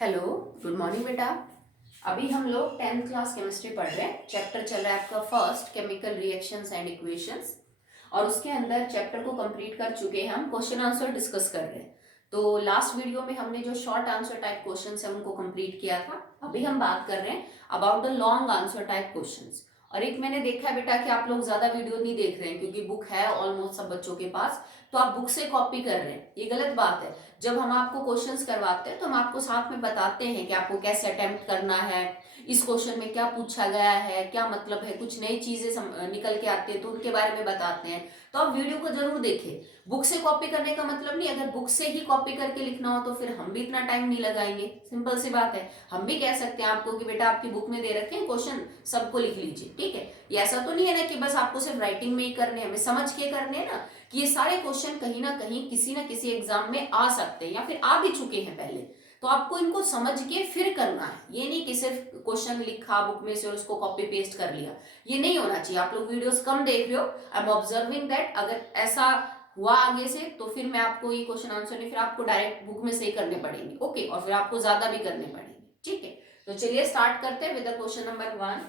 Hello, good morning बेटा। अभी हम लोग 10th क्लास केमिस्ट्री पढ़ रहे हैं। चैप्टर चल रहा है आपका first, chemical reactions and equations. और उसके अंदर चैप्टर को कंप्लीट कर चुके हैं, हम क्वेश्चन आंसर डिस्कस कर रहे हैं। तो लास्ट वीडियो में हमने जो शॉर्ट आंसर टाइप क्वेश्चंस है उनको कंप्लीट किया था। अभी हम बात कर रहे हैं about the long answer type questions. और एक मैंने देखा है बेटा कि आप लोग ज्यादा वीडियो नहीं देख रहे हैं क्योंकि बुक है ऑलमोस्ट सब बच्चों के पास, तो आप बुक से कॉपी कर रहे हैं। ये गलत बात है। जब हम आपको क्वेश्चंस करवाते हैं तो हम आपको साथ में बताते हैं कि आपको कैसे अटेम्प्ट करना है, इस क्वेश्चन में क्या पूछा गया है, क्या मतलब है, कुछ नई चीजें निकल के आती है तो उनके बारे में बताते हैं। तो आप वीडियो को जरूर देखें। बुक से कॉपी करने का मतलब नहीं, अगर बुक से ही कॉपी करके लिखना हो तो फिर हम भी इतना टाइम नहीं लगाएंगे। सिंपल सी बात है। हम भी कह सकते हैं आपको कि बेटा आपकी बुक में दे रखे हैं क्वेश्चन, सबको लिख लीजिए, ठीक है। ये ऐसा तो नहीं है ना कि बस आपको सिर्फ राइटिंग में ही करने हैं, हमें समझ के करने हैं ना कि ये सारे क्वेश्चन कहीं ना किसी एग्जाम में आ सकते हैं या फिर आ भी चुके हैं पहले। तो आपको इनको समझ के फिर करना है, ये नहीं कि सिर्फ क्वेश्चन लिखा बुक में से और उसको कॉपी पेस्ट कर लिया। ये नहीं होना चाहिए। आप लोग वीडियोस कम देख रहे हो, आई एम ऑब्जर्विंग दैट। अगर ऐसा हुआ आगे से तो फिर मैं आपको ये क्वेश्चन आंसर नहीं, फिर आपको डायरेक्ट बुक में से ही करने पड़ेंगे, ओके। और फिर आपको ज्यादा भी करने पड़ेंगे, ठीक है। तो चलिए स्टार्ट करते हैं विद क्वेश्चन नंबर 1।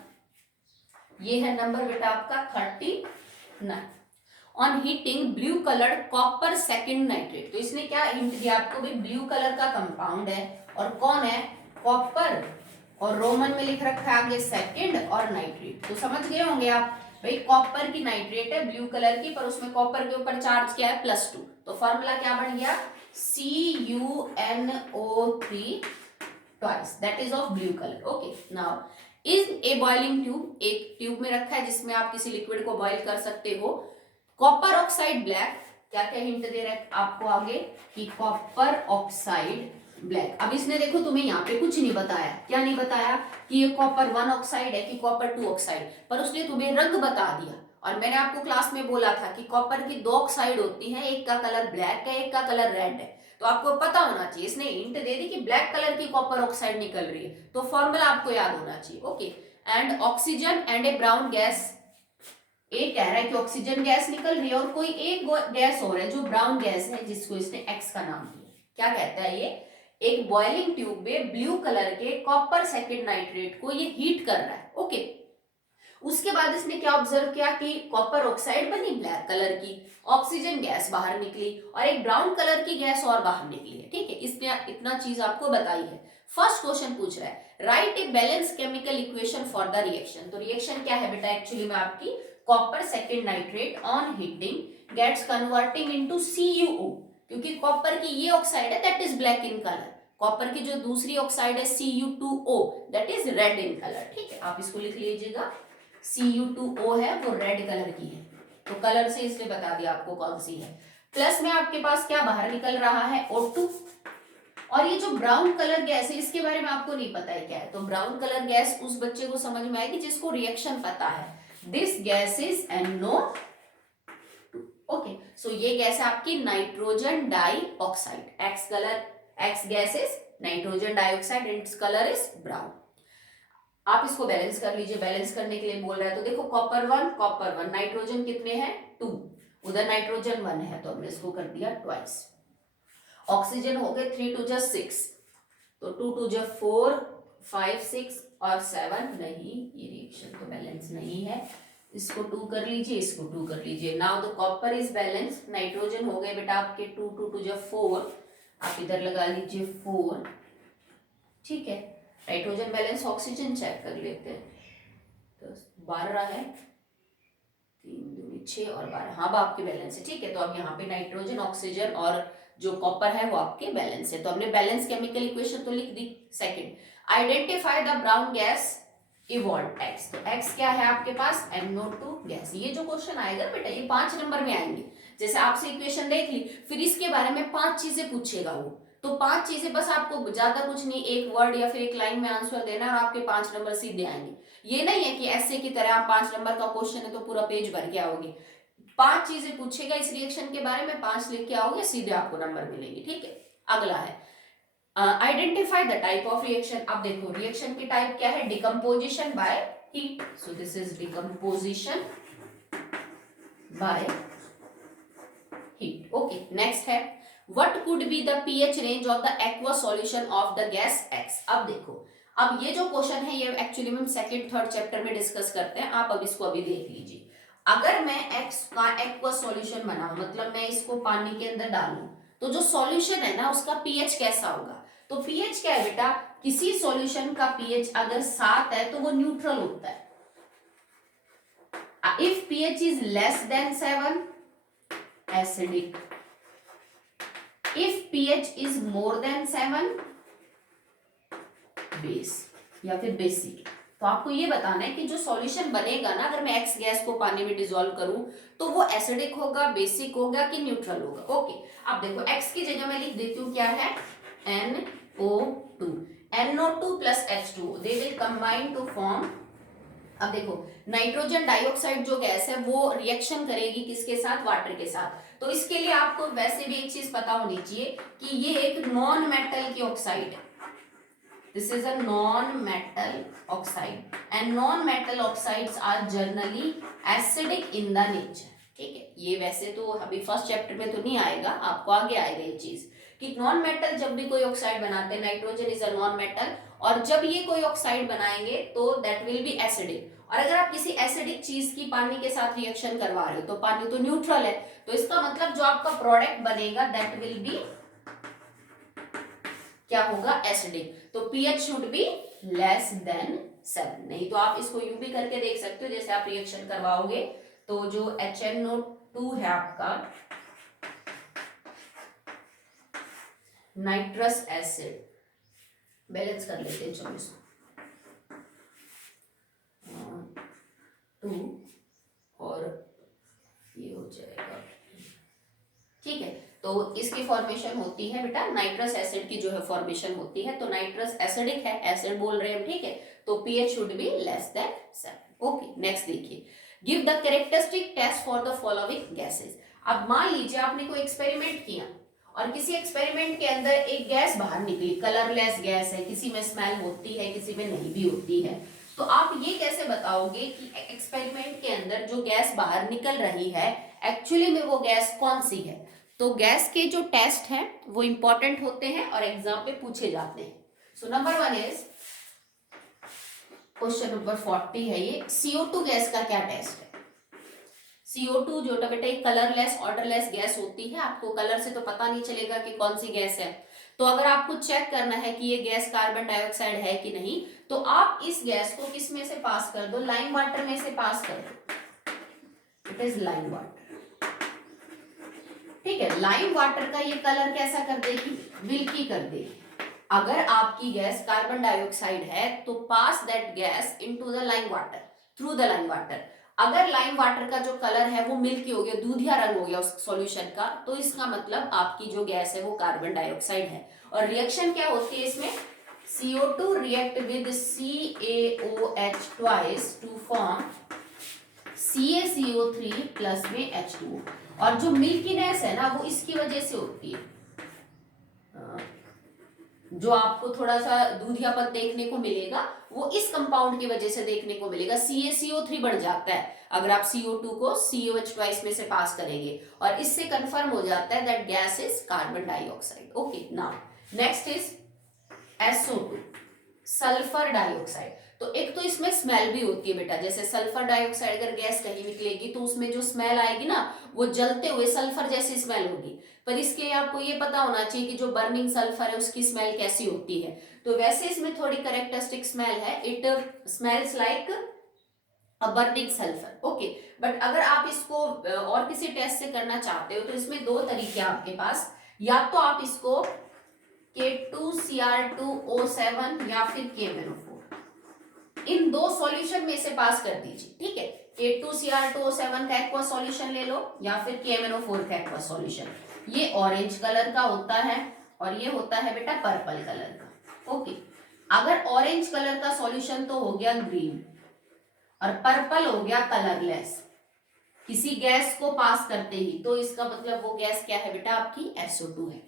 ये है नंबर बेटा आपका 39। On heating blue coloured copper second nitrate. तो इसने क्या हिंट दिया आपको, भाई ब्लू कलर का कंपाउंड है और कौन है, कॉपर, और रोमन में लिख रखा है आगे सेकंड और नाइट्रेट। तो समझ गए होंगे आप, भाई कॉपर की नाइट्रेट है ब्लू कलर की, पर उसमें कॉपर के ऊपर चार्ज क्या है, +2। तो फॉर्मूला क्या बन गया, CuNO3 twice, that is of blue colour, okay. Now is a boiling tube, एक ट्यूब में रखा है जिसमें आप किसी लिक्विड को बॉइल कर सकते हो। कॉपर ऑक्साइड ब्लैक, क्या क्या हिंट दे रहा है आपको आगे कि कॉपर ऑक्साइड ब्लैक। अब इसने देखो तुम्हें यहाँ पे कुछ नहीं बताया, क्या नहीं बताया कि ये कॉपर 1 ऑक्साइड है कि कॉपर 2 ऑक्साइड, पर उसने तुम्हें रंग बता दिया। और मैंने आपको क्लास में बोला था कि कॉपर की 2 ऑक्साइड होती हैं, एक का कलर ब्लैक है, एक का कलर रेड है। तो आपको पता होना चाहिए, इसने हिंट दे दी कि ब्लैक कलर की कॉपर ऑक्साइड निकल रही है, तो फॉर्मूला आपको याद होना चाहिए, okay. And oxygen and A brown gas, एक कह रहा है कि ऑक्सीजन गैस निकल रही है और कोई एक गैस और है जो ब्राउन गैस है जिसको इसने एक्स का नाम दिया। क्या कहता है ये, एक बॉइलिंग ट्यूब में ब्लू कलर के कॉपर सेकंड नाइट्रेट को ये हीट कर रहा है, ओके। उसके बाद इसने क्या ऑब्जर्व किया कि कॉपर ऑक्साइड बनी ब्लैक कलर की, ऑक्सीजन गैस बाहर निकली और एक ब्राउन कलर की गैस और बाहर निकली है, ठीक है। इसने इतना चीज आपको बताई है। फर्स्ट क्वेश्चन पूछ रहा है write a balance chemical equation for the reaction. तो रिएक्शन क्या है बेटा, एक्चुअली में आपकी copper second nitrate on heating gets converting into CuO, क्योंकि कॉपर की ये ऑक्साइड है that is black in colour, copper की जो दूसरी ऑक्साइड है Cu2O that is red in colour, ठीक है। आप इसको लिख लीजिएगा, Cu2O है वो रेड कलर की है, तो कलर से इसने बता दिया आपको कौन सी है। प्लस में आपके पास क्या बाहर निकल रहा है, O2। और ये जो ब्राउन कलर गैस है इसके बारे में आपको नहीं पता है क्या है, तो ब्राउन कलर गैस उस बच्चे को समझ में आएगी जिसको रिएक्शन पता है। This gas is NO, okay. So ये गैस है आपकी nitrogen dioxide, X colour, X gas is nitrogen dioxide and its colour is brown. आप इसको बैलेंस कर लीजिए, बैलेंस करने के लिए बोल रहा है, तो देखो कॉपर 1 कॉपर 1, नाइट्रोजन कितने हैं 2, उधर नाइट्रोजन 1 है तो हमने इसको कर दिया ट्वाइस। ऑक्सीजन हो गए 3 2 6, तो 2 2 4 5 6 और 7 नहीं, ये रिएक्शन तो बैलेंस नहीं है, इसको 2 कर लीजिए, इसको 2 कर लीजिए। Now the copper is balance, nitrogen हो गए बेटा आपके 2 2 2 4, आप इधर लगा लीजिए 4, ठीक है। नाइट्रोजन बैलेंस, ऑक्सीजन चेक कर लेते हैं, तो 12 है, 3 2 6 और 12, हाँ आपके बैलेंस है, ठीक है। तो अब यहाँ पे नाइट्रोजन ऑक्सीजन और जो कॉपर है वो आपके बैलेंस है, तो हमने बैलेंस केमिकल इक्वेशन तो लिख दी। Second, identify the brown gas evolve X. तो एक्स क्या है आपके पास, NO2 गैस। ये जो क्वेश्चन आएगा बेटा ये 5 नंबर में आएंगे। जैसे आपसे इक्वेशन देख ली, फिर इसके बारे में 5 चीजें पूछेगा वो, तो 5 चीजें बस, आपको ज्यादा कुछ नहीं, एक वर्ड या फिर एक लाइन में आंसर देना और आपके 5 नंबर सीधे आएंगे। ये नहीं है कि ऐसे की तरह आप 5 नंबर का क्वेश्चन है तो पूरा पेज भर के आओगे। 5 चीजें पूछेगा इस रिएक्शन के बारे में, 5 लिख के आओगे, सीधे आपको नंबर मिलेंगे, ठीक है। अगला है identify the type of reaction. अब देखो रिएक्शन की टाइप क्या है, decomposition by heat, so this is decomposition by heat, okay. Next है what could be the pH range of the aqua solution of the gas X. अब देखो, अब ये जो क्वेश्चन है ये एक्चुअली में हम सेकंड थर्ड चैप्टर में डिस्कस करते हैं, आप अब इसको अभी देख लीजिए। अगर मैं एक्स का एक्वा सॉल्यूशन बनाऊं, मतलब मैं इसको पानी के अंदर डालूं, तो जो सॉल्यूशन है ना उसका पीएच कैसा होगा। तो पीएच क्या है बेटा, किसी सॉल्यूशन का पीएच अगर 7 है तो वो न्यूट्रल होता है। If pH is less than 7, acidic. If pH is more than 7, base या फिर बेसिक। तो आपको ये बताना है कि जो सॉल्यूशन बनेगा ना, अगर मैं एक्स गैस को पानी में डिसॉल्व करूं तो वो एसिडिक होगा, बेसिक होगा कि न्यूट्रल होगा। ओके, अब देखो एक्स की जगह मैं लिख देती हूँ क्या है, NO2। NO2 plus H2O they will combine to form. अब देखो नाइट्रोजन डाइऑक्साइड जो गैस है वो रिएक्शन करेगी किसके साथ, वाटर के साथ। तो इसके लिए आपको वैसे भी एक चीज पता होनी चाहिए कि ये एक नॉन मेटल की ऑक्साइड है। This is a non-metal oxide and non-metal oxides are generally acidic in the nature। ठीक है, ये वैसे तो अभी फर्स्ट चैप्टर में तो नहीं आएगा, आपको आगे आएगा ये चीज कि नॉन मेटल जब भी कोई ऑक्साइड बनाते हैं, nitrogen is a non metal, और जब ये कोई ऑक्साइड बनाएंगे तो दैट विल बी एसिडिक। और अगर आप किसी एसिडिक चीज की पानी के साथ रिएक्शन करवा रहे हो तो पानी तो न्यूट्रल है, तो इसका मतलब जो आपका प्रोडक्ट बनेगा दैट विल बी क्या होगा, एसिडिक। तो pH should be less than 7। नहीं तो आप इसको यूं भी करके देख सकते हो, जैसे आप रिएक्शन करवाओगे तो जो HNO2 है आपका नाइट्रस एसिड, बैलेंस कर लेते हैं चलो इसको, 2 और ये हो जाएगा, ठीक है। तो इसकी फॉर्मेशन होती है बेटा, नाइट्रस एसिड की जो है फॉर्मेशन होती है, तो नाइट्रस एसिडिक है, एसिड बोल रहे हैं, ठीक है। तो pH should be less than 7। Okay, next देखिए, give the characteristic test for the following gases. अब मान लीजिए आपने कोई एक्सपेरिमेंट किया और किसी एक्सपेरिमेंट के अंदर एक गैस बाहर निकली, कलरलेस गैस है, किसी में स्मेल होती है, किसी में नहीं भी होती है। तो आप ये कैसे बताओगे कि एक्सपेरिमेंट के अंदर जो गैस बाहर निकल रही है एक्चुअली में वो गैस कौन सी है। तो गैस के जो टेस्ट हैं वो इंपॉर्टेंट होते हैं और एग्जाम में पूछे जाते हैं। So number 1 is question number 40 है ये, CO2 गैस का क्या टेस्ट है। CO2 जो बेटा एक कलरलेस ऑर्डरलेस गैस होती है, आपको कलर से तो पता नहीं चलेगा कि कौन सी गैस है। तो अगर आपको चेक करना है कि ये गैस कार्बन डाइऑक्साइड है कि नहीं, तो आप इस गैस को किस में से पास कर दो, लाइम वाटर में से पास कर दो। इट इज लाइम वाटर, ठीक है। लाइम वाटर का ये कलर कैसा कर देगी, मिल्की कर देगी। अगर आपकी गैस कार्बन डाइऑक्साइड है तो pass that gas into the lime water, through the lime water. अगर लाइम वाटर का जो कलर है वो मिल्की हो गया, दूधिया रंग हो गया उस सॉल्यूशन का, तो इसका मतलब आपकी जो गैस है वो कार्बन डाइऑक्साइड है। और रिएक्शन क्या होती है इसमें, CO2 react with CaOH twice to form CaCO3 plus में H2O। और जो मिल्कीनेस है ना वो इसकी वजह से होती है, जो आपको थोड़ा सा दूधियापन देखने को मिलेगा वो इस कंपाउंड की वजह से देखने को मिलेगा। CaCO3 बढ़ जाता है अगर आप CO2 को COH ट्वाइस में से पास करेंगे, और इससे कंफर्म हो जाता है that gas is carbon dioxide. Okay, now next is SO2, sulphur dioxide. तो एक तो इसमें स्मेल भी होती है बेटा, जैसे सल्फर डाइऑक्साइड अगर गैस कहीं निकलेगी तो उसमें जो स्मेल आएगी ना वो जलते हुए सल्फर जैसी स्मेल होगी। पर इसके लिए आपको ये पता होना चाहिए कि जो बर्निंग सल्फर है उसकी स्मेल कैसी होती है। तो वैसे इसमें थोड़ी कैरेक्टरिस्टिक स्मेल है, it smells like a burning sulphur. Okay, but अगर आप इसको और किसी टेस्ट से करना चाहते हो तो इसमें दो तरीके आपके पास, या तो आप इसको K2Cr2O7 या फिर KMnO4, इन दो सॉल्यूशन में से पास कर दीजिए, ठीक है। K2Cr2O7 का एक्वा सॉल्यूशन ले लो या फिर KMnO4 का एक्वा सॉल्यूशन। ये ऑरेंज कलर का होता है और ये होता है बेटा पर्पल कलर का। ओके, अगर ऑरेंज कलर का सॉल्यूशन तो हो गया ग्रीन और पर्पल हो गया कलरलेस किसी गैस को पास करते ही, तो इसका मतलब वो गैस क्या है बेटा, आपकी SO2 है।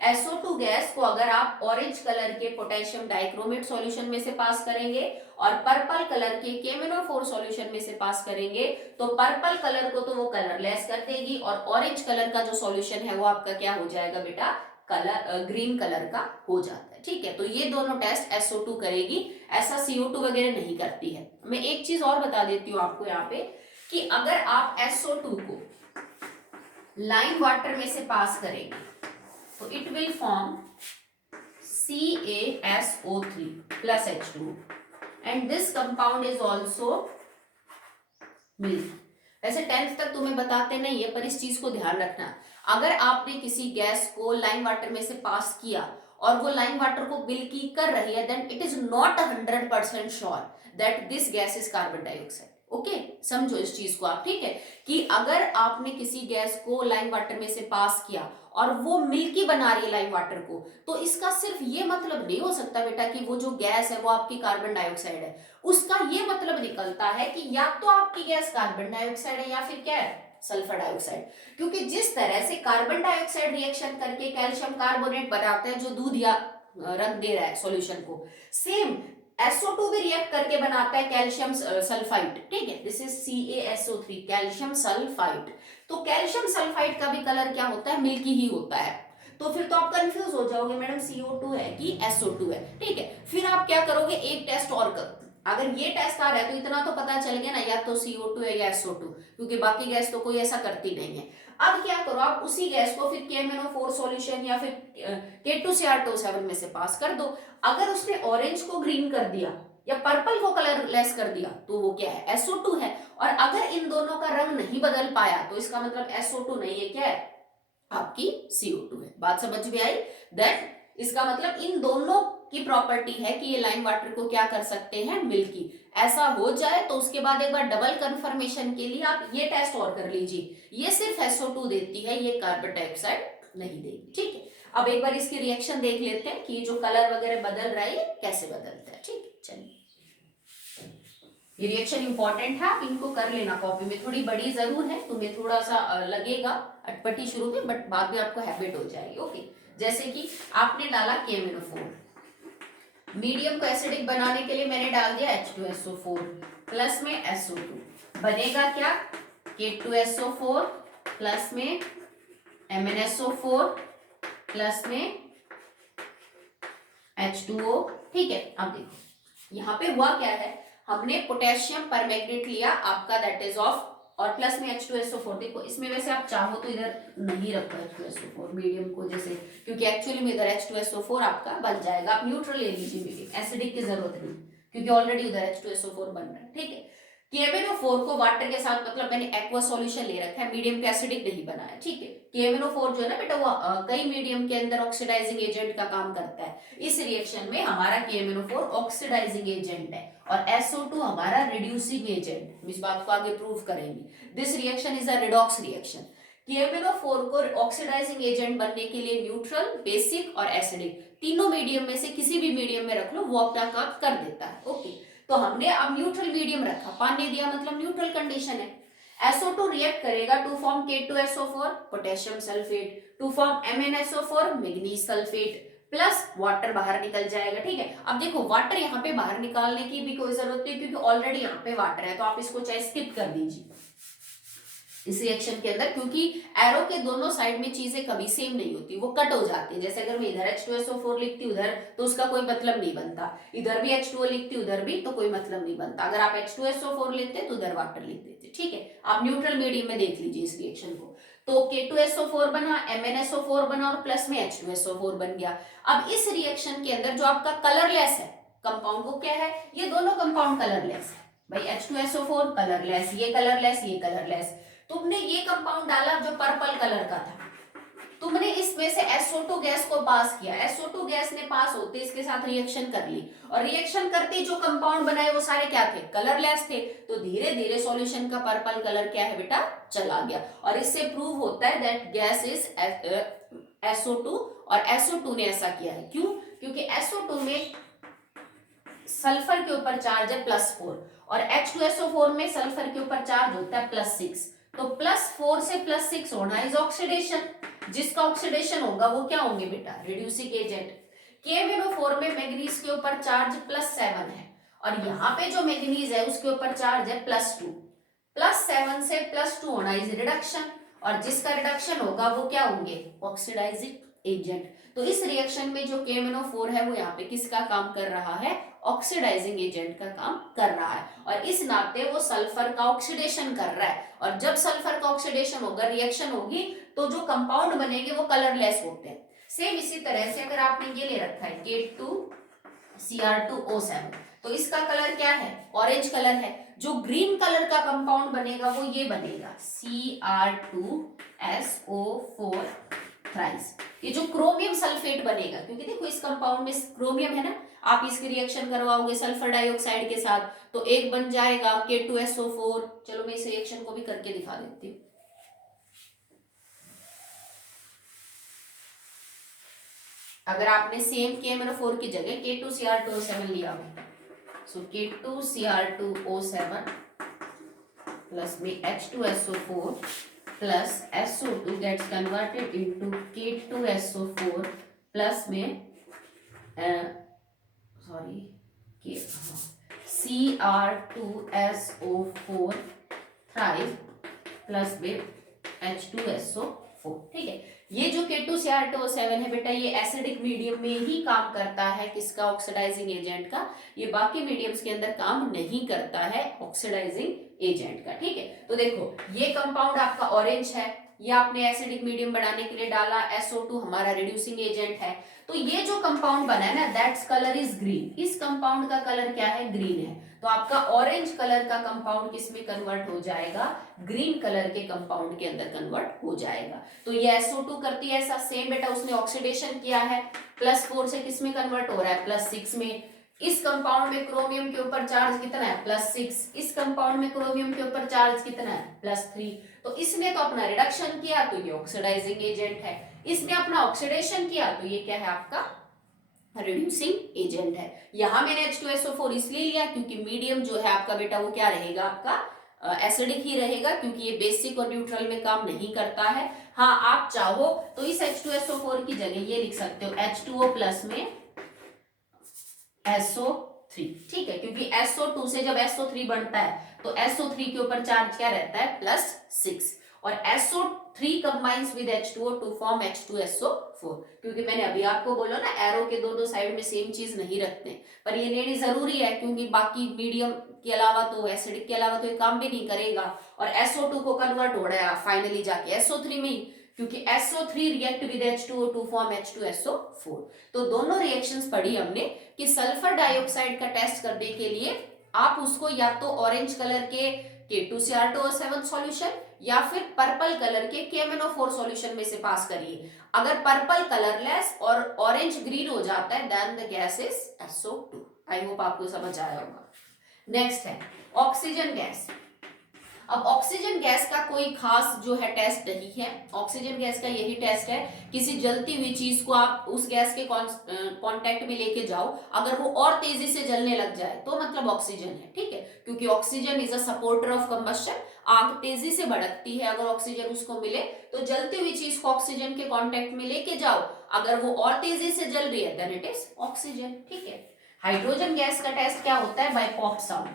SO2 गैस को अगर आप ऑरेंज कलर के पोटेशियम डाइक्रोमेट सॉल्यूशन में से पास करेंगे और पर्पल कलर के KMnO4 सॉल्यूशन में से पास करेंगे तो पर्पल कलर को तो वो कलरलेस कर देगी और ऑरेंज कलर का जो सॉल्यूशन है वो आपका क्या हो जाएगा बेटा, कलर ग्रीन कलर का हो जाता है। ठीक है, तो ये दोनों टेस्ट SO2 करेगी, ऐसा CO2 वगैरह नहीं करती है। मैं एक चीज और बता देती हूँ आपको यहाँ पे कि अगर आप SO2 को लाइम वाटर में से पास करेंगे तो it will form CaSO3 plus H2 and this compound is also milk. वैसे 10th तक तुम्हें बताते नहीं है पर इस चीज को ध्यान रखना, अगर आपने किसी गैस को लाइम वाटर में से पास किया और वो लाइम वाटर को मिल्की कर रही है then it is not 100% sure that this gas is carbon dioxide. Okay, समझो इस चीज को आप। ठीक है, कि अगर आपने किसी गैस को लाइम वाटर में से पास किया और वो मिल्की बना रही है लाइम वाटर को, तो इसका सिर्फ ये मतलब नहीं हो सकता बेटा कि वो जो गैस है वो आपकी कार्बन डाइऑक्साइड है। उसका ये मतलब निकलता है कि या तो आपकी गैस कार्बन डाइऑक्साइड है या फिर क्या है, सल्फर डाइऑक्साइड। क्योंकि जिस तरह से कार्बन डाइऑक्साइड रिएक्शन करके कैल्शियम कार्बोनेट बनाता है जो दूध या रंग दे रहा है सॉल्यूशन को, सेम SO2 भी रिएक्ट करके बनाता है कैल्शियम सल्फाइड। ठीक है, this is CaSO3 calcium sulphide. तो कैल्शियम सल्फाइड का भी कलर क्या होता है, मिल्की ही होता है। तो फिर तो आप कंफ्यूज हो जाओगे मैडम CO2 है कि SO2 है। ठीक है, फिर आप क्या करोगे, एक टेस्ट और करो। अगर ये टेस्ट आ रहा है तो इतना तो पता चल गया ना, या तो CO2 है या SO2, क्योंकि बाकी गैस तो कोई ऐसा करती नहीं है। अब क्या करो, आप उसी गैस को फिर KMnO4 सॉल्यूशन या फिर K2Cr2O7 में से पास कर दो। अगर उसने ऑरेंज को ग्रीन कर दिया या पर्पल को कलरलेस कर दिया तो वो क्या है, SO2 है। और अगर इन दोनों का रंग नहीं बदल पाया तो इसका मतलब SO2 नहीं है, क्या है, आपकी CO2 है। बात समझ में आई? दैट इसका मतलब इन दोनों की प्रॉपर्टी है कि ये लाइम वाटर को क्या कर सकते हैं, मिल्की। ऐसा हो जाए तो उसके बाद एक बार डबल कंफर्मेशन के लिए आप ये टेस्ट और कर लीजिए, ये सिर्फ SO2 देती है, ये कार्बन डाइऑक्साइड नहीं देगी। ठीक है, अब एक बार इसकी रिएक्शन देख लेते हैं कि ये जो कलर वगैरह बदल रहा है ये कैसे बदलता है। ठीक है, चलिए, ये रिएक्शन इंपॉर्टेंट है, आप इनको कर लेना कॉपी में। थोड़ी बड़ी जरूर है, तुम्हें थोड़ा सा लगेगा अटपटी शुरू में, बट बाद में आपको हैबिट हो जाएगी। ओके, जैसे कि आपने डाला KMnO4, मीडियम को एसिडिक बनाने के लिए मैंने डाल दिया H2SO4 प्लस में SO2, बनेगा क्या, K2SO4 प्लस में MnSO4 प्लस में H2O। ठीक है, अब देखो यहाँ पे हुआ क्या है, हमने पोटेशियम परमैंगनेट लिया आपका, दैट इज ऑफ, और प्लस में H2SO4। देखो इसमें वैसे आप चाहो तो इधर नहीं रखो H2SO4 मीडियम को, जैसे क्योंकि एक्चुअली में इधर H2SO4 आपका बन जाएगा। आप न्यूट्रल ले लीजिए मीडियम, एसिडिक की जरूरत नहीं क्योंकि ऑलरेडी उधर H2SO4 बन रहा है। ठीक है, KMnO4 को वाटर के साथ, मतलब मैंने एक्वा सॉल्यूशन ले रखा है, मीडियम का एसिडिक नहीं बनाया। ठीक है, KMnO4 जो है ना बेटा वो कई मीडियम के अंदर ऑक्सीडाइजिंग एजेंट का काम करता है। इस रिएक्शन में हमारा KMnO4 ऑक्सीडाइजिंग एजेंट है और SO2 हमारा रिड्यूसिंग एजेंट। इस बात को आगे प्रूव करेंगे। This reaction is a redox reaction. KMnO4 को ऑक्सीडाइजिंग एजेंट बनने के लिए न्यूट्रल, बेसिक और एसिडिक तीनों मीडियम में से किसी भी मीडियम में रख लो, वो अपना काम कर देता है। ओके, तो हमने अब न्यूट्रल मीडियम रखा, पानी दिया मतलब न्यूट्रल कंडीशन है। SO2 रिएक्ट करेगा to form K2SO4 potassium sulphate, to form MnSO4 manganese sulphate, plus water बाहर निकल जाएगा। ठीक है, अब देखो वाटर यहाँ पे बाहर निकालने की भी कोई जरूरत नहीं क्योंकि ऑलरेडी यहाँ पे वाटर है, तो आप इसको चाहे स्किप कर दीजिए इस रिएक्शन के अंदर, क्योंकि एरो के दोनों साइड में चीजें कभी सेम नहीं होती, वो कट हो जाती है। जैसे अगर मैं इधर H2SO4 लिखती उधर तो उसका कोई मतलब नहीं बनता, इधर भी H2O लिखती उधर भी तो कोई मतलब नहीं बनता। अगर आप H2SO4 लिखते तो उधर वाटर लिख देते। ठीक है, आप न्यूट्रल मीडियम में देख लीजिए इस रिएक्शन को। तो K2SO4 बना, MnSO4 बना और प्लस में H2SO4 बन गया। अब इस रिएक्शन के अंदर जो आपका कलरलेस है कंपाउंड, वो क्या है, ये दोनों कंपाउंड कलरलेस है भाई। H2SO4 कलरलेस, ये कलरलेस, ये कलरलेस। तुमने ये कंपाउंड डाला जो पर्पल कलर का था, तुमने इसमें से SO2 गैस को पास किया, SO2 गैस ने पास होते इसके साथ रिएक्शन कर ली और रिएक्शन करते जो कंपाउंड बनाए वो सारे क्या थे, कलरलेस थे। तो धीरे धीरे सॉल्यूशन का पर्पल कलर क्या है बेटा, चला गया। और इससे प्रूव होता है दैट गैस इज SO2 और SO2 ने ऐसा किया है। क्यों, क्योंकि SO2 में सल्फर के ऊपर चार्ज है +4 और H2SO4 में सल्फर के ऊपर चार्ज होता है +6। तो +4 से +6 होना इज ऑक्सीडेशन। जिसका ऑक्सीडेशन होगा वो क्या होंगे बेटा, रिड्यूसिंग एजेंट। KMnO4 में मैग्नीज के ऊपर चार्ज +7 है और यहाँ पे जो मैग्नीज है उसके ऊपर चार्ज है +2। +7 से +2 होना इज रिडक्शन, और जिसका रिडक्शन होगा वो क्या होंगे, ऑक्सीडाइजिंग एजेंट। तो इस रिएक्शन में जो KMnO4 है वो यहाँ पे किसका काम कर रहा है, ऑक्सीडाइजिंग एजेंट का काम कर रहा है, और इस नाते वो सल्फर का ऑक्सीडेशन कर रहा है। और जब सल्फर का ऑक्सीडेशन होगा, रिएक्शन होगी, तो जो कंपाउंड बनेंगे वो कलरलेस होते हैं। सेम इसी तरह से अगर आपने ये ले रखा है K2Cr2O7, तो इसका कलर क्या है, ऑरेंज कलर है। जो ग्रीन कलर का कंपाउंड बनेगा वो ये बनेगा Cr2SO4 थ्राइस। ये जो क्रोमियम सल्फेट बनेगा, क्योंकि देखो इस कंपाउंड में क्रोमियम है ना, आप इसकी रिएक्शन करवाओगे सल्फर डाइऑक्साइड के साथ तो एक बन जाएगा K2SO4। चलो मैं इस रिएक्शन को भी करके दिखा देती हूँ। अगर आपने सेम KMnO4 की जगह K2Cr2O7 लिया हो, सो K2Cr2O7 प्लस में H2SO4 plus SO2 gets converted into K2SO4 plus में Cr2SO4 थ्राइस प्लस में H2SO4। ठीक है, ये जो K2Cr2O7 है बेटा, ये एसिडिक मीडियम में ही काम करता है, किसका, ऑक्सीडाइजिंग एजेंट का। ये बाकी मीडियम्स के अंदर काम नहीं करता है ऑक्सीडाइजिंग एजेंट का। ठीक है, तो देखो ये कंपाउंड आपका ऑरेंज है, ये आपने एसिडिक मीडियम बनाने के लिए डाला, SO2 हमारा रिड्यूसिंग एजेंट है। तो ये जो कंपाउंड बना है ना, दैट्स कलर इज ग्रीन। इस कंपाउंड का कलर क्या है, ग्रीन है। तो आपका ऑरेंज कलर का कंपाउंड किस में कन्वर्ट हो जाएगा, ग्रीन कलर के कंपाउंड के अंदर कन्वर्ट हो जाएगा। तो ये SO2 करती है ऐसा, सेम बेटा उसने ऑक्सीडेशन किया है, +4 से किस में कन्वर्ट हो रहा है, +6 में। इस कंपाउंड में क्रोमियम के ऊपर चार्ज कितना है, +6। इस कंपाउंड में क्रोमियम के ऊपर चार्ज कितना है, +3। तो इसने तो अपना रिडक्शन किया, तो ये ऑक्सीडाइजिंग एजेंट है। इसने अपना ऑक्सीडेशन किया, तो ये क्या है आपका, रिड्यूसिंग एजेंट है। यहां मैंने H2SO4 इसलिए लिया क्योंकि मीडियम जो है आपका बेटा वो क्या रहेगा, आपका एसिडिक ही रहेगा, क्योंकि ये बेसिक और न्यूट्रल में काम नहीं करता है। हाँ, आप चाहो तो इस H2SO4 की जगह ये लिख सकते हो H2O प्लस में SO3। ठीक है, क्योंकि SO2 से जब SO3 बनता है तो SO3 के ऊपर चार्ज क्या रहता है, +6, और SO3 combines with H2O to form H2SO4। क्योंकि मैंने अभी आपको बोला ना, एरो के दोनों साइड में सेम चीज नहीं रखते, पर ये लेनी जरूरी है क्योंकि बाकी मीडियम के अलावा तो, एसिडिक के अलावा तो ये काम भी नहीं करेगा, और SO2 को कन्वर्ट हो रहा है फाइनली जाके SO3 में, क्योंकि SO3 react with H2O to form H2SO4। तो दोनों रिएक्शंस पढ़ी हमने कि सल्फर डाइऑक्साइड का टेस्ट करने के लिए आप उसको या तो ऑरेंज कलर के K2Cr2O7 सॉल्यूशन या फिर पर्पल कलर के KMnO4 सॉल्यूशन में से पास करिए। अगर पर्पल कलरलेस और ऑरेंज ग्रीन हो जाता है then the gas is SO2। I hope आपको समझ आया होगा। नेक्स्ट है ऑक्सीजन गैस। अब ऑक्सीजन गैस का कोई खास जो है टेस्ट नहीं है, ऑक्सीजन गैस का यही टेस्ट है, किसी जलती हुई चीज को आप उस गैस के कांटेक्ट में लेके जाओ, अगर वो और तेजी से जलने लग जाए तो मतलब ऑक्सीजन है। ठीक है, क्योंकि oxygen is a supporter of combustion, आग तेजी से भड़कती है, अगर ऑक्सीजन उसको मिले तो जलती हुई चीज को ऑक्सीजन के कांटेक्ट में लेके जाओ, अगर वो और तेजी से जल रही है देन इट इज ऑक्सीजन। ठीक है, हाइड्रोजन गैस का टेस्ट क्या होता है, बाय पॉप साउंड।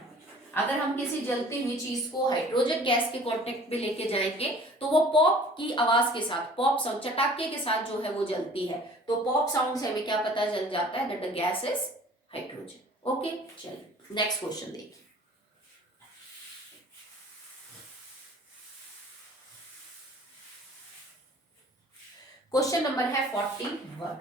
अगर हम किसी जलती हुई चीज को हाइड्रोजन गैस के कांटेक्ट पे लेके जाएंगे तो वो पॉप की आवाज के साथ, पॉप साउंड, चटाके के साथ जो है वो जलती है, तो पॉप साउंड से हमें क्या पता चल जाता है, that the gas is hydrogen. Okay, चलिए नेक्स्ट क्वेश्चन देखिए। क्वेश्चन नंबर है 41।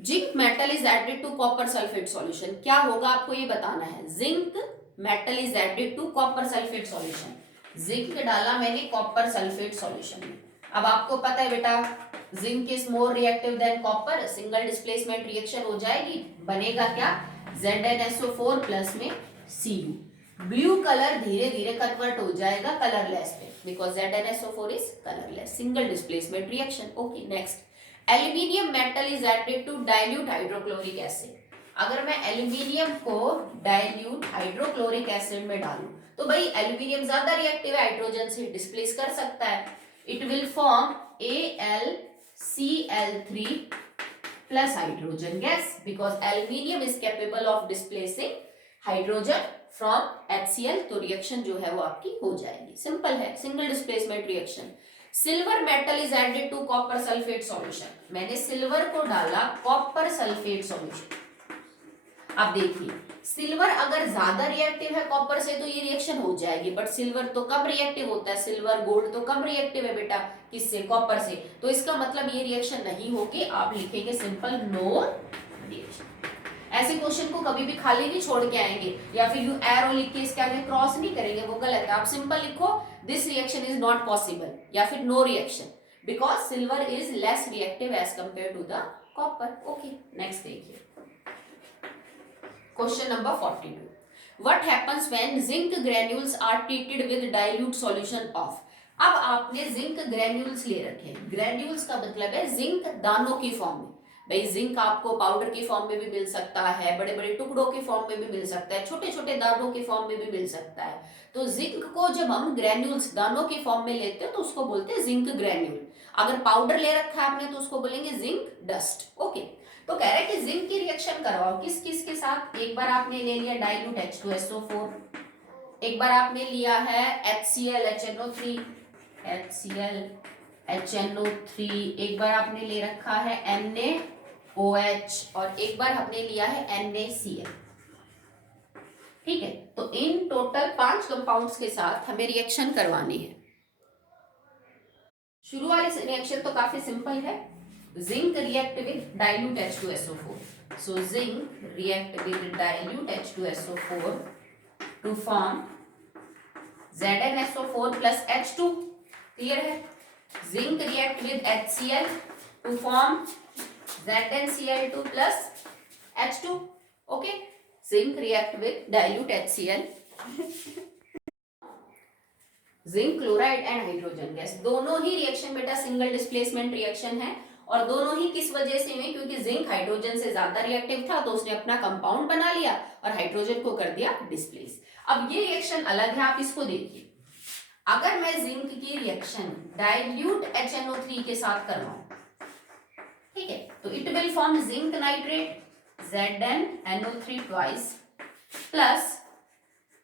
Zinc metal is added to copper sulphate solution. क्या होगा आपको ये बताना है, zinc metal is added to copper sulphate solution. Zinc डाला मैंने कॉपर सल्फेट सॉल्यूशन में। अब आपको पता है बेटा zinc is more reactive than copper, single displacement reaction हो जाएगी, बनेगा क्या, ZnSO4 प्लस में Cu। ब्लू कलर धीरे धीरे कन्वर्ट हो जाएगा कलरलेस पे, because ZnSO4 is colourless, single displacement reaction. Okay, next aluminium metal is added to dilute hydrochloric acid. अगर मैं एल्यूमिनियम को डाइल्यूट हाइड्रोक्लोरिक एसिड में डालूं तो भाई एल्यूमिनियम ज्यादा रिएक्टिव है, हाइड्रोजन से डिस्प्लेस कर सकता है, it will form AlCl3 plus hydrogen gas because aluminium is capable of displacing hydrogen from HCl, तो रिएक्शन जो है वो आपकी हो जाएगी. सिंपल है, single displacement reaction. Silver metal is added to copper sulphate solution. मैंने सिल्वर को डाला कॉपर सल्फेट सॉल्यूशन. अब देखिए सिल्वर अगर ज्यादा रिएक्टिव है कॉपर से तो ये रिएक्शन हो जाएगी, बट सिल्वर तो कम रिएक्टिव होता है. सिल्वर गोल्ड तो कम रिएक्टिव है बेटा किससे, कॉपर से. तो इसका मतलब ये रिएक्शन नहीं होगी. आप लिखेंगे सिंपल नो रिएक्शन. ऐसे क्वेश्चन को कभी भी खाली नहीं छोड़ के आएंगे या फिर यू एरो लिख के इसके आगे क्रॉस नहीं करेंगे, वो गलत है. आप सिंपल लिखो this reaction is not possible या फिर no reaction because silver is less reactive as compare to the copper. Okay next देखिए question number 42. What happens when zinc granules are treated with dilute solution of? अब आपने zinc granules ले रखे हैं. Granules का मतलब है जिंक दानों की फॉर्म में. भाई जिंक आपको पाउडर की फॉर्म में भी मिल सकता है, बड़े बड़े टुकड़ों की फॉर्म में भी मिल सकता है, छोटे छोटे दानों की फॉर्म में भी मिल सकता है. तो जिंक को जब हम ग्रेन्यूल्स दानों की फॉर्म में लेते हैं तो उसको बोलते हैं जिंक ग्रेन्यूल. अगर पाउडर ले रखा है आपने तो उसको बोलेंगे जिंक डस्ट. ओके तो कह रहे हैं कि जिंक की रिएक्शन करवाओ किस किस के साथ. एक बार आपने ले लिया डाइल्यूट H2SO4, एक बार आपने लिया है HCl HNO3, एक बार आपने ले रखा है NaOH और एक बार हमने लिया है NaCl. ठीक है तो इन टोटल 5 कंपाउंड्स के साथ हमें रिएक्शन करवानी है. शुरू वाले रिएक्शन तो काफी सिंपल है. Zinc react with dilute H2SO4. So zinc react with dilute H2SO4 to form ZnSO4 plus H2. Clear है. Zinc react with HCl to form ZnCl2 plus H2. Okay. Zinc react with dilute HCl. Zinc chloride and hydrogen gas दोनों ही reaction बेटा single displacement reaction है और दोनों ही किस वजह से हुए, क्योंकि जिंक हाइड्रोजन से ज्यादा रिएक्टिव था तो उसने अपना कंपाउंड बना लिया और हाइड्रोजन को कर दिया डिस्प्लेस. अब ये रिएक्शन अलग है, आप इसको देखिए. अगर मैं जिंक की रिएक्शन डाइल्यूट HNO3 के साथ करवाऊं, ठीक है, तो it will form zinc nitrate ZnNO3 twice plus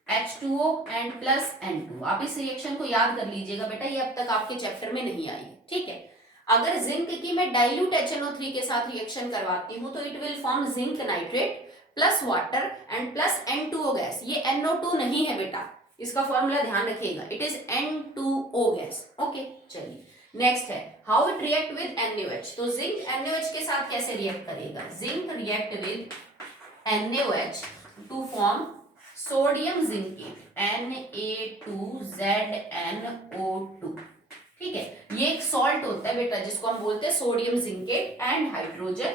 H2O and plus N2. आप इस रिएक्शन को याद कर लीजिएगा बेटा, ये अब तक आपके चैप्टर में नहीं आई. ठीक है, अगर जिंक की मैं डाइल्यूट HNO3 के साथ रिएक्शन करवाती हूं तो it will form zinc nitrate plus water and plus N2O gas. ये NO2 नहीं है बेटा, इसका फॉर्मूला ध्यान रखिएगा, it is N2O gas. Okay चलिए नेक्स्ट है how it react with NaOH. तो जिंक NaOH के साथ कैसे रिएक्ट करेगा. Zinc react with NaOH to form sodium zincate Na2ZnO2. ठीक है, ये एक सॉल्ट होता है बेटा जिसको हम बोलते हैं sodium zincate and hydrogen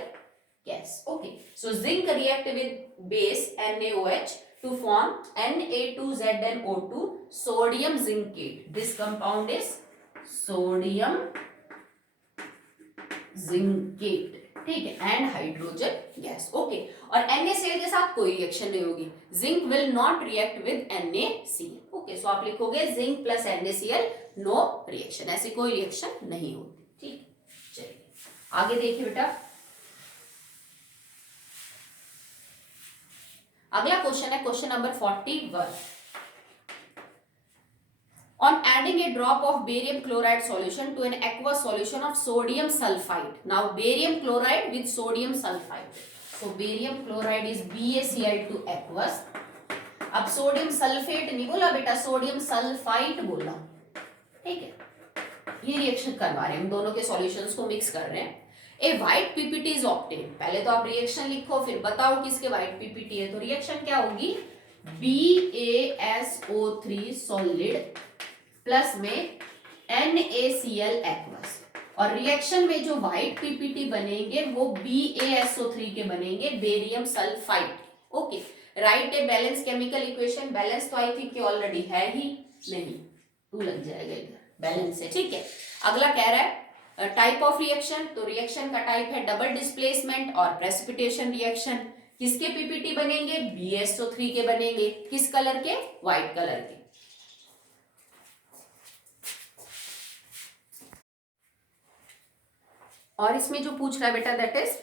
gas. Okay so zinc react with base NaOH to form Na2ZnO2 sodium zincate. This compound is sodium zincate. ठीक है एंड हाइड्रोजन गैस. ओके और NaCl के साथ कोई रिएक्शन नहीं होगी. Zinc will not react with NaCl. Okay so आप लिखोगे zinc plus NaCl no reaction, ऐसी कोई रिएक्शन नहीं होती. ठीक चलिए आगे देखिए बेटा. अगला क्वेश्चन है question number 41. On adding a drop of barium chloride solution to an aqueous solution of sodium sulfide. Now barium chloride with sodium sulfide. So barium chloride is BaCl2 aqueous. अब सोडियम सल्फेट नहीं बोला बेटा, sodium sulphide बोला. ठीक है, ये reaction करवा रहे हैं, हम दोनों के सॉल्यूशंस को मिक्स कर रहे हैं. A white PPT is obtain. पहले तो आप रिएक्शन लिखो फिर बताओ किसके व्हाइट पीपीटी है. तो रिएक्शन क्या होगी, BaSO3 सॉलिड प्लस में NaCl एक्वस. और रिएक्शन में जो व्हाइट पीपीटी बनेंगे वो BaSO3 के बनेंगे, barium sulphide. Okay right a balance chemical equation. Balance तो आई थिंक ऑलरेडी है ही नहीं, 2 लग जाएगा इधर, बैलेंस है. ठीक है, अगला कह रहा है टाइप ऑफ रिएक्शन. तो रिएक्शन का टाइप है डबल डिस्प्लेसमेंट और प्रेसिपिटेशन रिएक्शन. किसके पीपीटी बनेंगे, BaSO3 के बनेंगे. किस कलर के, व्हाइट कलर के. और इसमें जो पूछ रहा है बेटा that is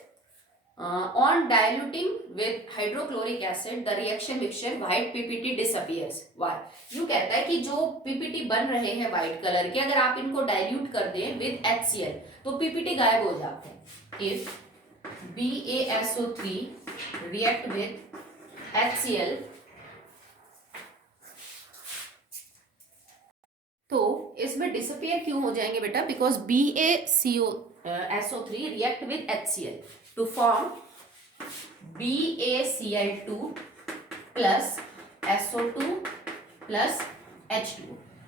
on diluting with hydrochloric acid the reaction mixture white PPT disappears. Why? You कहता है कि जो पीपीटी बन रहे हैं व्हाइट कलर के, अगर आप इनको डाइल्यूट कर दें विद HCl तो पीपीटी गायब हो जाते हैं। If BaSO3 react with HCl तो इसमें डिसअपियर क्यों हो जाएंगे बेटा? Because BaSO3 react with HCl to form BaCl2 plus SO2 plus H2।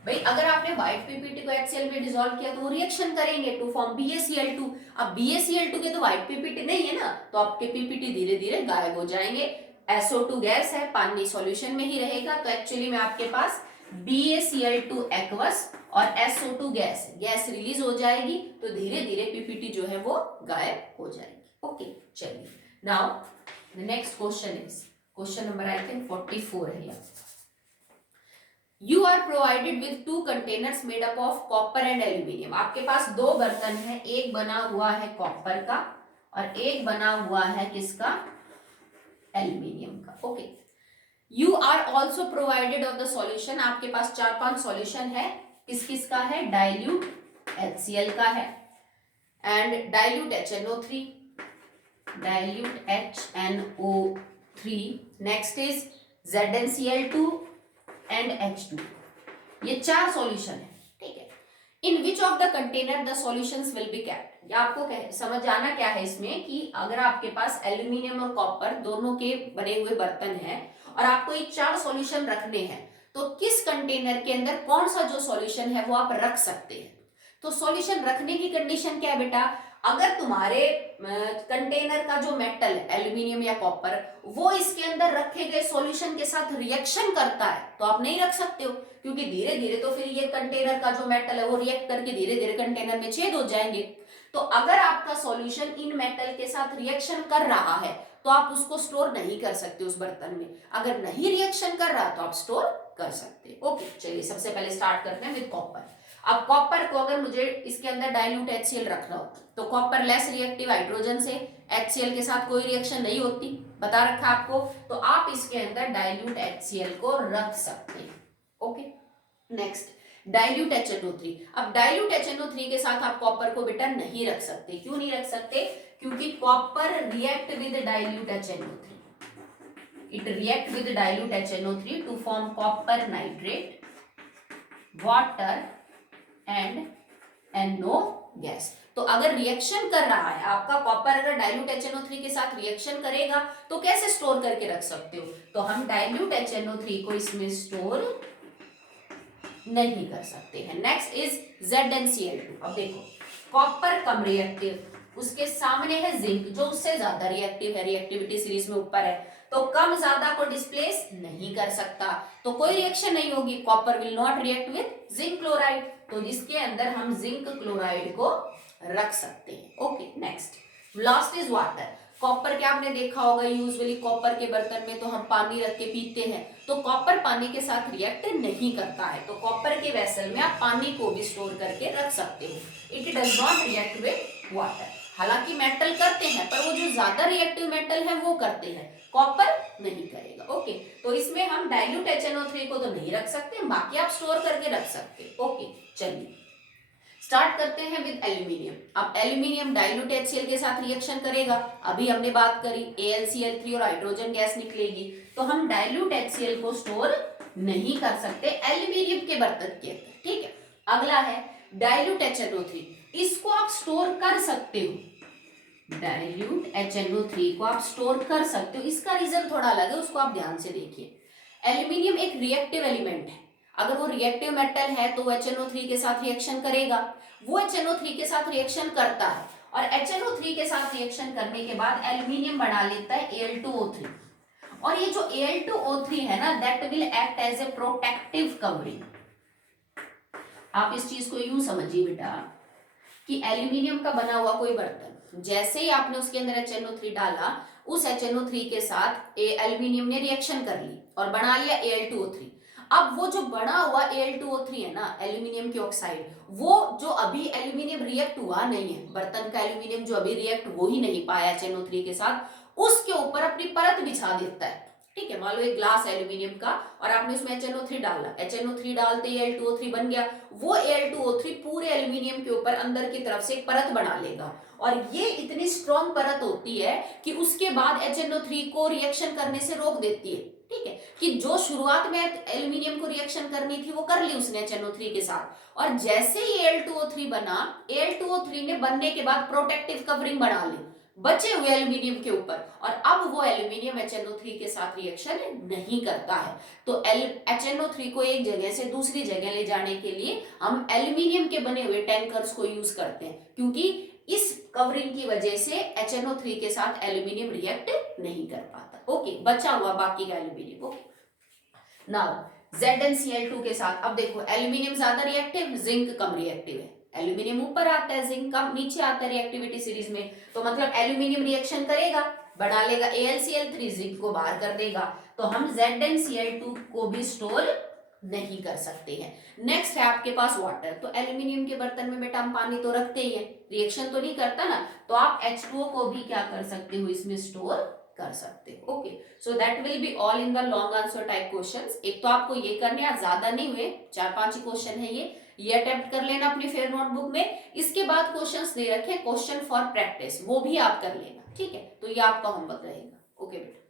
भाई अगर आपने व्हाइट पीपीटी को HCl में डिसॉल्व किया तो वो रिएक्शन करेंगे टू फॉर्म BaCl2। अब BaCl2 के तो व्हाइट पीपीटी नहीं है ना, तो आपके पीपीटी धीरे धीरे गायब हो जाएंगे। SO2 गैस है, पानी सॉल्यूशन में ही रहेगा, तो एक्चुअली में आपके पास BaCl2 एक्वस और SO2 गैस रिलीज हो जाएगी, तो धीरे धीरे पीपीटी जो है वो गायब हो जाएगी। ओके चलिए, now the next question is question number I think 44 है। You are provided with 2 containers made up of copper and aluminium. आपके पास 2 बर्तन है, एक बना हुआ है कॉपर का और एक बना हुआ है किसका? एल्यूमिनियम का। Okay, you are also provided of the solution. आपके पास 4-5 सॉल्यूशन है, किस किस का है? डाइल्यूट HCl का है and dilute HNO3, dilute HNO3, next is ZnCl2 and H2। ये 4 सॉल्यूशन है, ठीक है। In which of the container the solutions will be kept. या आपको समझ आना क्या है इसमें कि अगर आपके पास एल्यूमिनियम और कॉपर दोनों के बने हुए बर्तन हैं और आपको ये 4 सॉल्यूशन रखने हैं, तो किस कंटेनर के अंदर कौन सा जो सॉल्यूशन है वो आप रख सकते हैं। तो सॉल्यूशन रखने की कंडीशन क्या है बेटा? अगर तुम्हारे कंटेनर का जो मेटल है एल्यूमिनियम या कॉपर वो इसके अंदर रखे गए सॉल्यूशन के साथ रिएक्शन करता है तो आप नहीं रख सकते हो, क्योंकि धीरे धीरे तो फिर ये कंटेनर का जो मेटल है वो रिएक्ट करके धीरे धीरे कंटेनर में छेद हो जाएंगे। तो अगर आपका सॉल्यूशन इन मेटल के साथ रिएक्शन कर रहा है तो आप उसको स्टोर नहीं कर सकते उस बर्तन में। अगर नहीं रिएक्शन कर रहा तो आप स्टोर कर सकते। ओके चलिए, सबसे पहले स्टार्ट करते हैं विद कॉपर। अब कॉपर को अगर मुझे इसके अंदर डाइल्यूट HCl रखना हो तो कॉपर लेस रिएक्टिव हाइड्रोजन से, HCl के साथ कोई रिएक्शन नहीं होती, बता रखा आपको, तो आप इसके अंदर डाइल्यूट HCl को रख सकते हैं। Okay next, dilute HNO3। अब डाइल्यूट HNO3 के साथ आप कॉपर को बेटा नहीं रख सकते। क्यों नहीं रख सकते? क्योंकि copper react with dilute HNO3, it react with dilute HNO3 to form copper nitrate, water and NO gas. तो अगर रिएक्शन कर रहा है आपका कॉपर, अगर डाइल्यूट HNO3 के साथ रिएक्शन करेगा तो कैसे स्टोर करके रख सकते हो? तो हम डाइल्यूट HNO3 को इसमें स्टोर नहीं कर सकते हैं। Next is ZnCl2। अब देखो कॉपर कम रिएक्टिव, उसके सामने है जिंक जो उससे ज्यादा रिएक्टिव है, रिएक्टिविटी सीरीज में ऊपर है, तो कम ज्यादा को डिस्प्लेस नहीं कर सकता, तो कोई रिएक्शन नहीं होगी। Copper will not react with zinc chloride, तो इसके अंदर हम जिंक क्लोराइड को रख सकते हैं। Okay next, last is water. Copper के आपने देखा होगा यूजुअली कॉपर के बर्तन में तो हम पानी रख के पीते हैं, तो कॉपर पानी के साथ रिएक्ट नहीं करता है, तो कॉपर के वेसल में आप पानी को भी स्टोर करके रख सकते हो। It does not react with water. हालांकि मेटल करते हैं पर वो जो ज्यादा रिएक्टिव मेटल है वो करते हैं, कॉपर नहीं करेगा। ओके तो इसमें हम डाइल्यूट HNO3 को तो नहीं रख सकते, बाकी आप स्टोर करके रख सकते। ओके चलिए स्टार्ट करते हैं विद एल्यूमिनियम। अब एल्यूमिनियम डाइल्यूट HCl के साथ रिएक्शन करेगा, अभी हमने बात करी AlCl3 और हाइड्रोजन गैस निकलेगी, तो हम डाइल्यूट HCl को स्टोर नहीं कर सकते एल्यूमिनियम के बर्तन के अंदर, ठीक है। अगला है डाइल्यूट HNO3, इसको आप स्टोर कर सकते हो, डाइल्यूट HNO3 को आप स्टोर कर सकते हो। इसका रीजन थोड़ा अलग है, उसको आप ध्यान से देखिए। एल्यूमिनियम एक रिएक्टिव एलिमेंट है, अगर वो रिएक्टिव मेटल है तो HNO3 के साथ रिएक्शन करेगा, वो HNO3 के साथ रिएक्शन करता है और HNO3 के साथ रिएक्शन करने के बाद एल्यूमिनियम बना लेता है Al2O3, और ये जो Al2O3 है ना that will act as a protective covering. आप इस चीज को यूं समझिए बेटा कि एल्यूमिनियम का बना हुआ कोई बर्तन, जैसे ही आपने उसके अंदर HNO3 डाला, उस HNO3 के साथ एल्यूमिनियम ने रिएक्शन कर ली और बना लिया Al2O3। अब वो जो बना हुआ Al2O3 है ना, एल्यूमिनियम के ऑक्साइड, वो जो अभी एल्यूमिनियम रिएक्ट हुआ नहीं है, बर्तन का एल्यूमिनियम जो अभी रिएक्ट हो ही नहीं पाया HNO3 के साथ, उसके ऊपर अपनी परत बिछा देता है। ठीक है, मान लो एक ग्लास एल्यूमिनियम का और आपने उसमें HNO3 डाला, HNO3 डालते ही Al2O3 बन गया, वो Al2O3 पूरे एल्यूमिनियम के ऊपर अंदर की तरफ से एक परत बना लेगा, और ये इतनी स्ट्रॉन्ग परत होती है कि उसके बाद HNO3 को रिएक्शन करने से रोक देती है। ठीक है, कि जो शुरुआत में एल्यूमिनियम को रिएक्शन करनी थी वो कर ली उसने HNO3 के साथ, और जैसे ही Al2O3 बना, Al2O3 ने बनने के बाद प्रोटेक्टिव कवरिंग बना ली बचे हुए एल्यूमिनियम के ऊपर, और अब वो एल्यूमिनियम HNO3 के साथ रिएक्शन नहीं करता है। तो HNO3 को एक जगह से दूसरी जगह ले जाने के लिए हम एल्यूमिनियम के बने हुए टैंकर्स को यूज करते हैं, क्योंकि इस कवरिंग की वजह से HNO3 के साथ एल्यूमिनियम रिएक्ट नहीं कर पाता। ओके, बचा हुआ बाकी का एल्यूमिनियम। ओके, नाउ ZnCl2 के साथ अब देखो, एल्यूमिनियम ज्यादा रिएक्टिव, जिंक कम रिएक्टिव है। एल्यूमिनियम ऊपर आता है, जिंक कम नीचे आता है रिएक्टिविटी सीरीज में, तो मतलब एल्यूमिनियम रिएक्शन करेगा, बना लेगा AlCl3, जिंक को बाहर कर देगा, तो हम ZnCl2 को भी स्टोर नहीं कर सकते हैं। नेक्स्ट है आपके पास वाटर। तो एल्यूमिनियम के बर्तन में बेटा हम पानी तो रखते ही है, रिएक्शन तो नहीं करता ना, तो आप H2O को भी क्या कर सकते हो, इसमें स्टोर कर सकते हो। Okay, so that will be all in the long answer type questions. एक तो आपको ये करने हैं, ज्यादा नहीं हुए, 4-5 ही क्वेश्चन है ये अटेम्प्ट कर लेना अपनी फेयर नोटबुक में। इसके बाद क्वेश्चंस दे रखे क्वेश्चन फॉर प्रैक्टिस, वो भी आप कर लेना। ठीक है, तो ये आपका होमवर्क रहेगा। ओके बेटा।